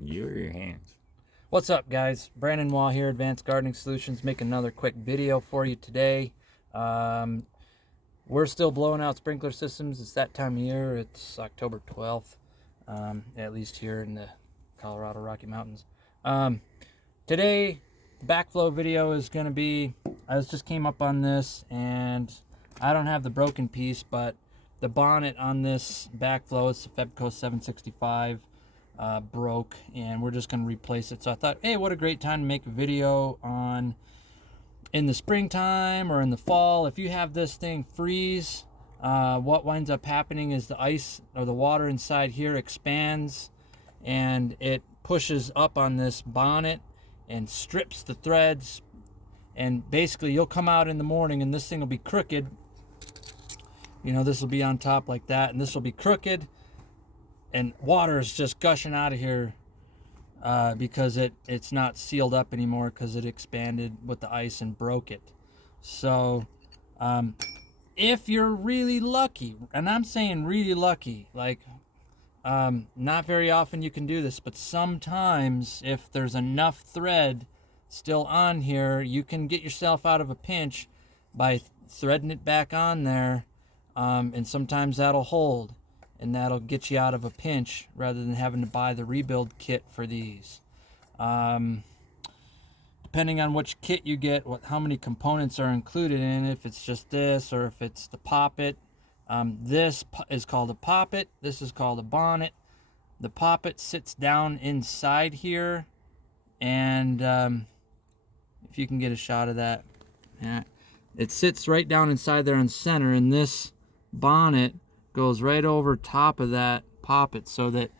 Your hands. What's up, guys? Brandon Wall here, Advanced Gardening Solutions. Make another quick video for you today. We're still blowing out sprinkler systems. It's that time of year. It's October 12th, at least here in the Colorado Rocky Mountains. Today, the backflow video is going to be, I just came up on this, and I don't have the broken piece, but the bonnet on this backflow, it's the Febco 765, broke, and we're just going to replace it. So I thought, hey, what a great time to make a video on in the springtime or in the fall. If you have this thing freeze, what winds up happening is the ice or the water inside here expands, and it pushes up on this bonnet and strips the threads, and basically you'll come out in the morning and this thing will be crooked. You know, this will be on top like that, and this will be crooked, and water is just gushing out of here because it's not sealed up anymore because it expanded with the ice and broke it. So if you're really lucky, and I'm saying really lucky, like not very often you can do this, but sometimes if there's enough thread still on here, you can get yourself out of a pinch by threading it back on there. And sometimes that'll hold, and that'll get you out of a pinch rather than having to buy the rebuild kit for these. Depending on which kit you get, how many components are included in it, if it's just this or if it's the poppet. This is called a poppet. This is called a bonnet. The poppet sits down inside here, and if you can get a shot of that, yeah, it sits right down inside there in center, and this bonnet goes right over top of that poppet, so that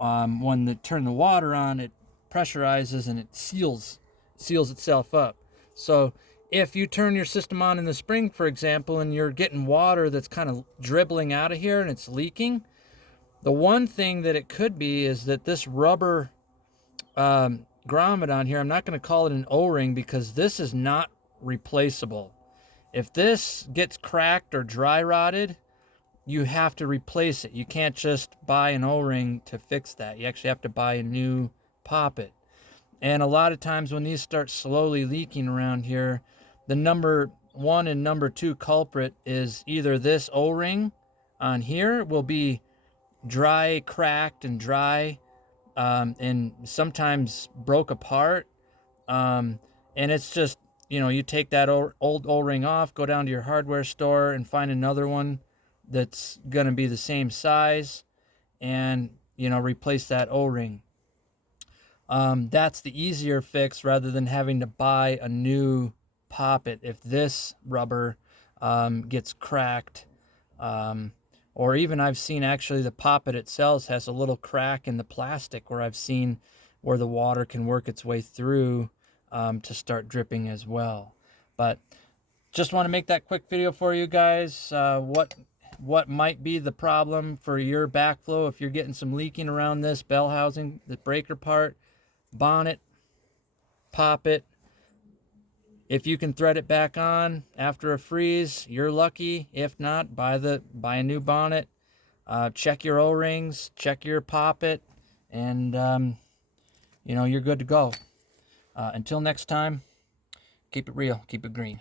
when they turn the water on, it pressurizes and it seals itself up. So if you turn your system on in the spring, for example, and you're getting water that's kind of dribbling out of here and it's leaking, the one thing that it could be is that this rubber grommet on here, I'm not going to call it an O-ring because this is not replaceable. If this gets cracked or dry rotted, you have to replace it. You can't just buy an O-ring to fix that. You actually have to buy a new poppet. And a lot of times when these start slowly leaking around here, the number one and number two culprit is either this O-ring on here will be dry, cracked, and dry, and sometimes broke apart. And it's just, you know, you take that old O-ring off, go down to your hardware store and find another one that's going to be the same size, and, you know, replace that O-ring. That's the easier fix rather than having to buy a new poppet if this rubber gets cracked. Or even I've seen actually the poppet itself has a little crack in the plastic where I've seen where the water can work its way through to start dripping as well. But just want to make that quick video for you guys. What might be the problem for your backflow if you're getting some leaking around this bell housing, the breaker part, bonnet, poppet. If you can thread it back on after a freeze, you're lucky. If not, buy a new bonnet. Check your O-rings, check your poppet, and you know, you're good to go. Until next time, keep it real, keep it green.